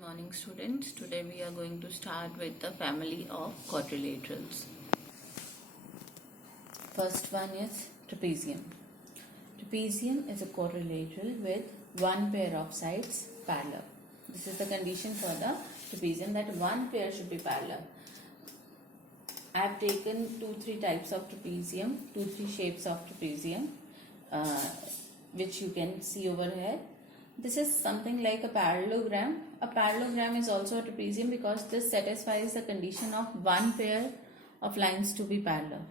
Morning students, today we are going to start with the family of quadrilaterals. First one is trapezium. Trapezium is a quadrilateral with one pair of sides parallel. This is the condition for the trapezium, that one pair should be parallel. I have taken 2-3 types of trapezium, 2-3 shapes of trapezium, which you can see over here. This is something like a parallelogram. A parallelogram is also a trapezium because this satisfies the condition of one pair of lines to be parallel.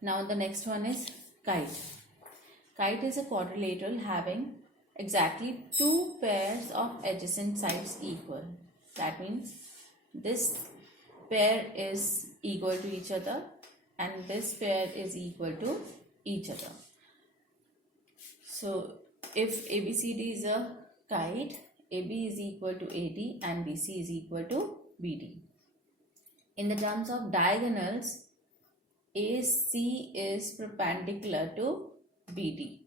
Now the next one is kite. Kite is a quadrilateral having exactly two pairs of adjacent sides equal. That means this pair is equal to each other and this pair is equal to each other. So if ABCD is a kite, AB is equal to AD and BC is equal to BD. In the terms of diagonals, AC is perpendicular to BD.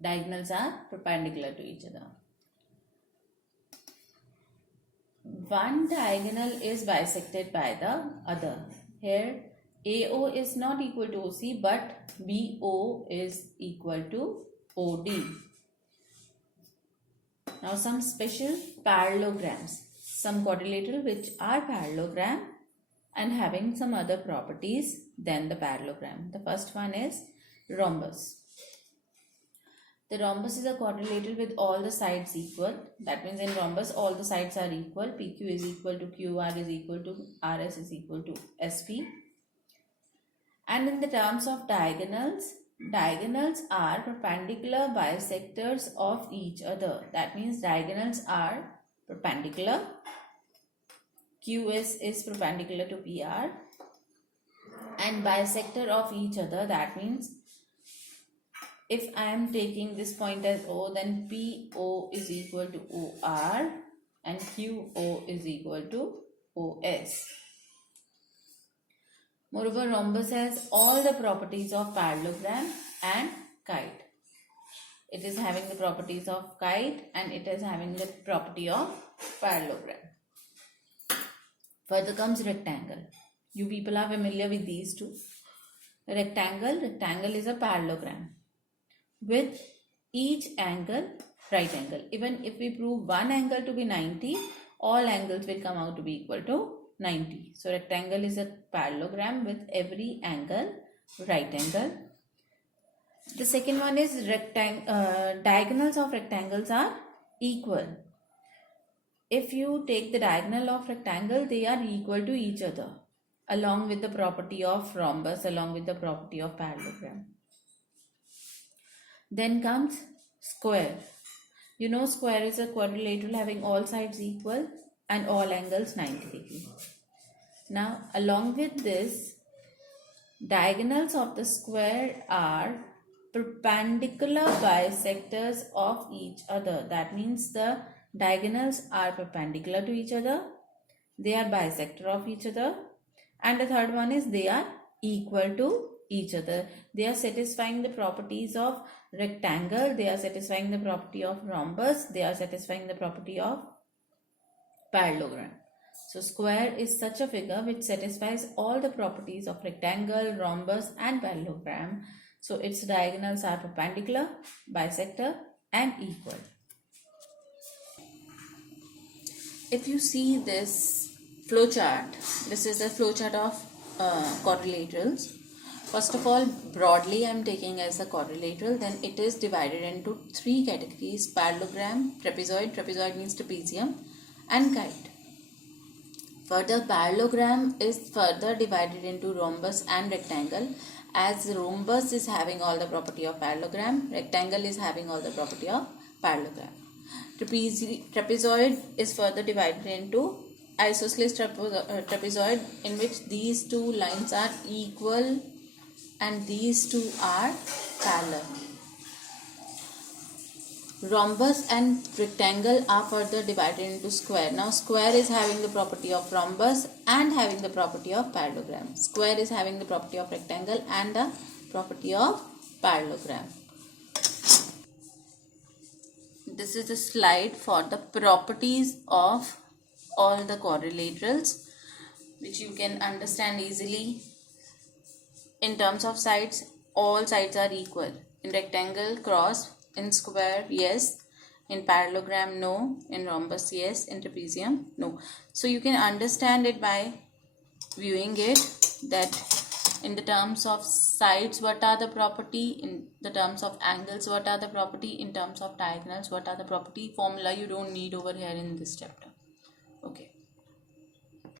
Diagonals are perpendicular to each other. One diagonal is bisected by the other. Here AO is not equal to OC but BO is equal to OD. Now some special parallelograms. Some quadrilateral which are parallelogram and having some other properties than the parallelogram. The first one is rhombus. The rhombus is a quadrilateral with all the sides equal. That means in rhombus all the sides are equal. PQ is equal to QR is equal to RS is equal to SP. And in the terms of diagonals, diagonals are perpendicular bisectors of each other. That means diagonals are perpendicular. QS is perpendicular to PR and bisector of each other. That means if I am taking this point as O, then PO is equal to OR and QO is equal to OS. Moreover, rhombus has all the properties of parallelogram and kite. It is having the properties of kite and it is having the property of parallelogram. Further comes rectangle. You people are familiar with these two. Rectangle is a parallelogram with each angle right angle. Even if we prove one angle to be 90, all angles will come out to be equal to 90. So rectangle is a parallelogram with every angle right angle. The second one is diagonals of rectangles are equal. If you take the diagonal of rectangle, they are equal to each other along with the property of rhombus, along with the property of parallelogram. Then comes square. You know square is a quadrilateral having all sides equal and all angles 90 degrees. Now along with this, diagonals of the square are perpendicular bisectors of each other. That means the diagonals are perpendicular to each other, they are bisector of each other, and the third one is they are equal to each other. They are satisfying the properties of rectangle, they are satisfying the property of rhombus, they are satisfying the property of parallelogram. So square is such a figure which satisfies all the properties of rectangle, rhombus and parallelogram. So its diagonals are perpendicular, bisector and equal. If you see this flowchart, this is the flowchart of quadrilaterals. First of all, broadly I am taking as a quadrilateral, then it is divided into three categories: parallelogram, trapezoid, trapezoid means trapezium, and kite. Further, parallelogram is further divided into rhombus and rectangle, as rhombus is having all the property of parallelogram, rectangle is having all the property of parallelogram. Trapezoid is further divided into isosceles trapezoid, in which these two lines are equal and these two are parallel. Rhombus and rectangle are further divided into square. Now square is having the property of rhombus and having the property of parallelogram. Square is having the property of rectangle and the property of parallelogram. this is a slide for the properties of all the quadrilaterals, which you can understand easily. In terms of sides, all sides are equal. In rectangle, cross. In square, yes. In parallelogram, no. In rhombus, yes. In trapezium, no. So you can understand it by viewing it, that in the terms of sides what are the property, in the terms of angles what are the property, in terms of diagonals what are the property. Formula you don't need over here in this chapter. Okay.